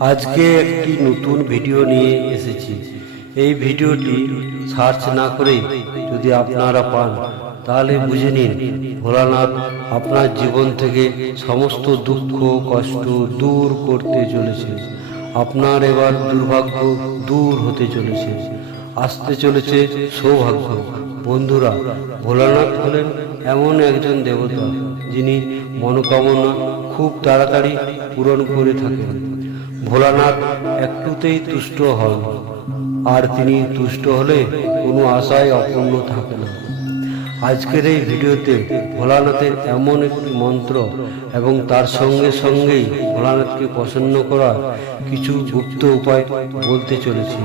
আজকে একটি নতুন ভিডিও নিয়ে এসেছি। এই ভিডিওটি সার্চ না করেই যদি আপনারা পান, তাহলে বুঝে নিন, ভোলানাথ আপনার জীবন থেকে সমস্ত দুঃখ, কষ্ট দূর করতে চলেছে। আপনার এবার দুর্ভাগ্য দূর হতে চলেছে। আসতে চলেছে সৌভাগ্য। বন্ধুরা, ভোলানাথ হলেন এমন একজন দেবতা, যিনি মনোকামনা খুব তাড়াতাড়ি পূরণ করে থাকেন। ভোলানাথ একটুতেই তুষ্ট হন, আর তিনি তুষ্ট হলে কোনো আশায় অপূর্ণ থাকে না। আজকের এই ভিডিওতে ভোলানাথের এমন একটি মন্ত্র এবং তার সঙ্গে সঙ্গেই ভোলানাথকে প্রসন্ন করার কিছু গুপ্ত উপায় বলতে চলেছি,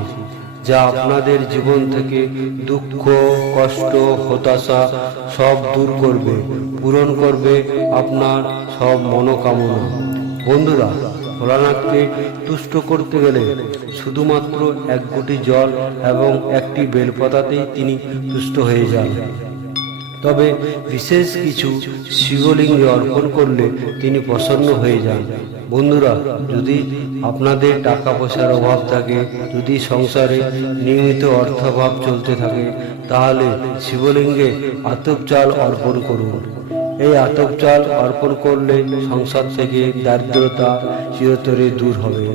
যা আপনাদের জীবন থেকে দুঃখ, কষ্ট, হতাশা সব দূর করবে, পূরণ করবে আপনার সব মনোকামনা। বন্ধুরা ভোলানাথকে তুষ্ট করতে গেলে শুধুমাত্র এক গুটি জল এবং একটি বেলপাতাতেই তিনি তুষ্ট হয়ে যান। তবে বিশেষ কিছু শিবলিঙ্গে অর্পণ করলে তিনি প্রসন্ন হয়ে যান। বন্ধুরা, যদি আপনাদের টাকা পয়সার অভাব থাকে, যদি সংসারে নিয়মিত অর্থাভাব চলতে থাকে, তাহলে শিবলিঙ্গে আতপ চাল অর্পণ করুন। এই আতপ চাল অর্পণ করলে সংসার থেকে দারিদ্রতা চিরতরে দূর হবে।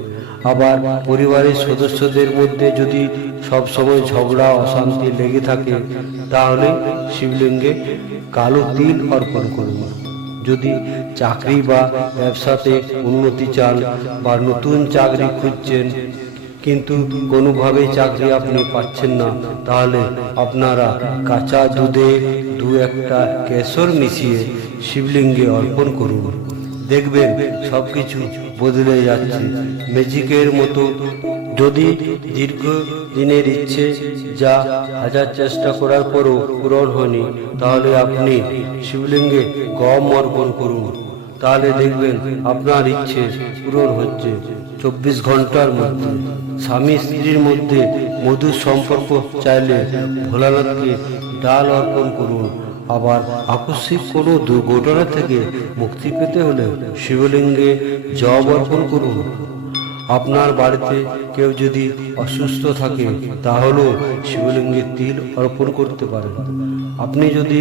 আবার পরিবারের সদস্যদের মধ্যে যদি সব সময় ঝগড়া, অশান্তি লেগে থাকে, তাহলে শিবলিঙ্গে কালো তিল অর্পণ করুন। যদি চাকরি বা ব্যবসাতে উন্নতি চান বা নতুন চাকরি খুঁজছেন কিন্তু কোনোভাবেই চাকরি আপনি পাচ্ছেন না, তাহলে আপনারা কাঁচা দুধে দু একটা কেশর মিশিয়ে শিবলিঙ্গে অর্পণ করুন। দেখবেন সবকিছু বদলে যাচ্ছে। ম্যাজিকের মতো যদি দীর্ঘ দিনের ইচ্ছে যা হাজার চেষ্টা করার পরও পূরণ হয়নি, তাহলে আপনি শিবলিঙ্গে গম অর্পণ করুন। তাহলে দেখবেন আপনার ইচ্ছে পূরণ হচ্ছে। চব্বিশ ঘণ্টার মধ্যে। স্বামী স্ত্রীর মধ্যে মধুর সম্পর্ক চাইলে ভোলানাথকে ডাল অর্পণ করুন। আবার আকস্মিক কোনো দুর্ঘটনা থেকে মুক্তি পেতে হলে শিবলিঙ্গে জব অর্পণ করুন। আপনার বাড়িতে কেউ যদি অসুস্থ থাকে তাহলেও শিবলিঙ্গে তিল অর্পণ করতে পারেন আপনি যদি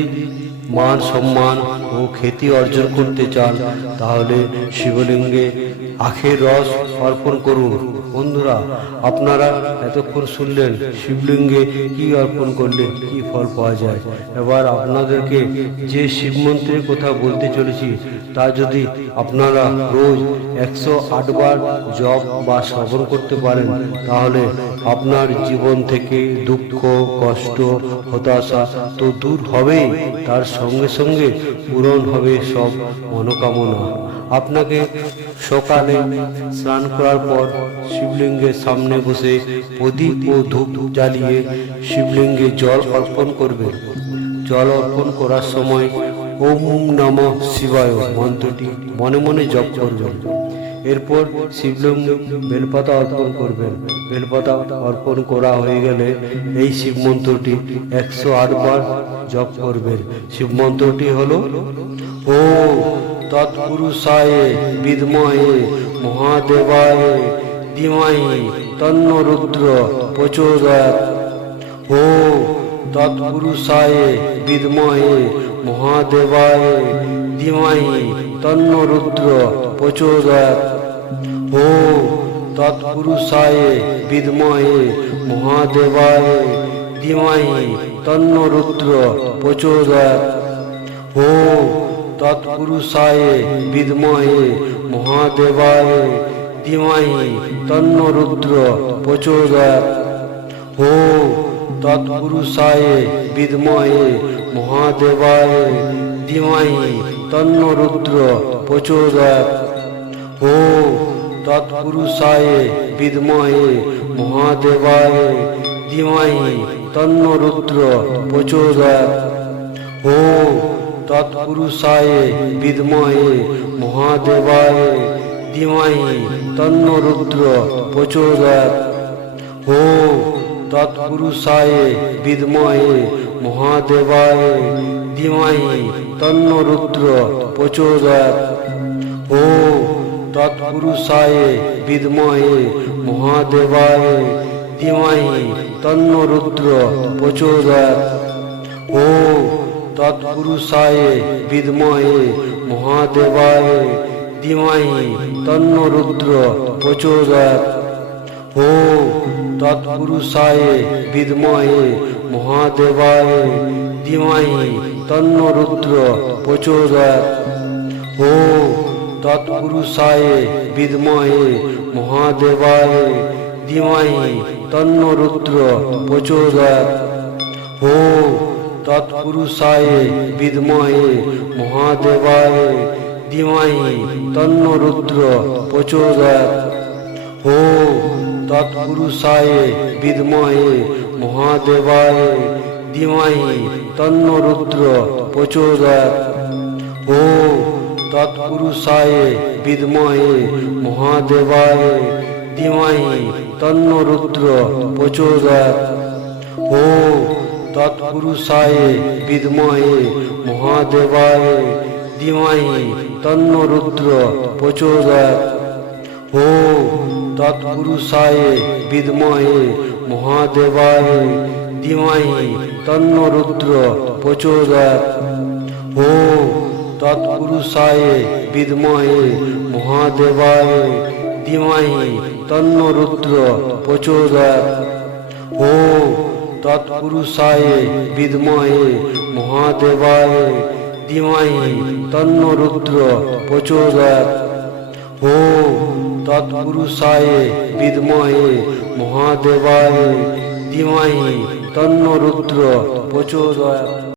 মান সম্মান ও খ্যাতি অর্জন করতে চান, তাহলে শিবলিঙ্গে আখের রস অর্পণ করুন। বন্ধুরা, আপনারা এতক্ষণ শুনলেন শিবলিঙ্গে কি অর্পণ করলে কি ফল পাওয়া যায়। এবার আপনাদেরকে যে শিব মন্ত্রের কথা বলতে চলেছি, তা যদি আপনারা রোজ একশো আটবার জপ বা শ্রবণ করতে পারেন তাহলে আপনার জীবন থেকে দুঃখ, কষ্ট, হতাশা তো দূর হবেই, তার সঙ্গে সঙ্গে পূরণ হবে সব মনোকামনা। আপনাকে সকালে স্নান করার পর শিবলিঙ্গের সামনে বসে প্রদীপ ও ধূপ জ্বালিয়ে শিবলিঙ্গে জল অর্পণ করবেন। জল অর্পণ করার সময় ওম নম শিবায় মন্ত্রটি মনে মনে জপ করবেন। এরপর শিবলিঙ্গ বেলপাতা অর্পণ করবেন। বেলপাতা অর্পণ করা হয়ে গেলে এই শিব মন্ত্রটি একশো আটবার জপ করবেন। শিব মন্ত্রটি হলো, ও তৎপুরুষায় বিদ্মহে, মহাদেবায় ধীমহি তন্ন রুদ্র প্রচোদয়াৎ। ও তৎপুরুষায় বিদ্মহে, মহাদেবায় ধীমহি তন্ন রুদ্র প্রচোদয়াৎ। ও তৎপুরুষায় বিদ্মহে মহাদেবায় ধীমহি তন্ন রুদ্র প্রচোদয়াৎ ও তৎপুরুষায় বিদ্মহে মহাদেবায় ধীমহি তন্ন রুদ্র প্রচোদয়াৎ ও তৎপুরুষায় বিদ্মহে মহাদেবায় ধীমহি তন্ন রুদ্র প্রচোদয়াৎ ও তৎপুরুষায় বিদ্মহে মহাদেবায় ধীমহি তন্ন রুদ্র প্রচোদয়াৎ ও তৎপুরুষায় বিদ্মহে মহাদেবায় ধীমহি তন্ন রুদ্র প্রচোদয়াৎ ও তৎপুরুষায় বিদ্মহে মহাদেবায় ধীমহি তন্ন রুদ্র প্রচোদয়াৎ ও তৎপুরুষায় বিদ্মহে মহাদেবায় ধীমহি তন্ন রুদ্র প্রচোদয়াৎ ও তৎপুরুষায় বিদ্মহে মহাদেবায় ধীমহি তন্ন রুদ্র প্রচোদয়াৎ ও তৎপুরুষায় বিদ্মহে মহাদেবায় ধীমহি তন্ন রুদ্র প্রচোদয়াৎ ও তৎপুরুষায় বিদ্মহে মহাদেবায় ধীমহি তন্ন রুদ্র প্রচোদয়াৎ। ও তৎপুরুষায় বিদ্মহে মহাদেবায় ধীমহি তন্ন রুদ্র প্রচোদয়াৎ। ও তৎপুরুষায় বিদ্মহে মহাদেবায় ধীমহি তন্ন রুদ্র প্রচোদয়াৎ। ও তৎপুরুষায় বিদ্মহে মহাদেবায় ধীমহি তন্ন রুদ্র প্রচোদয়াৎ ও তৎপুরুষায় বিদ্মহে মহাদেবায় ধীমহি তন্ন রুদ্র প্রচোদয়াৎ ও তৎপুরুষায় বিদ্মহে মহাদেবায় ধীমহি তন্ন রুদ্র প্রচোদয়াৎ ও তৎপুরুষায় বিদ্মহে মহাদেবায় ধীমহি তন্ন রুদ্র প্রচোদয়াৎ। ও তৎপুরুষায় বিদ্মহে মহাদেবায় ধীমহি তন্ন রুদ্র প্রচোদয়াৎ। ও তৎপুরুষায় বিদ্মহে মহাদেবায় ধীমহি তন্ন রুদ্র প্রচোদয়াৎ।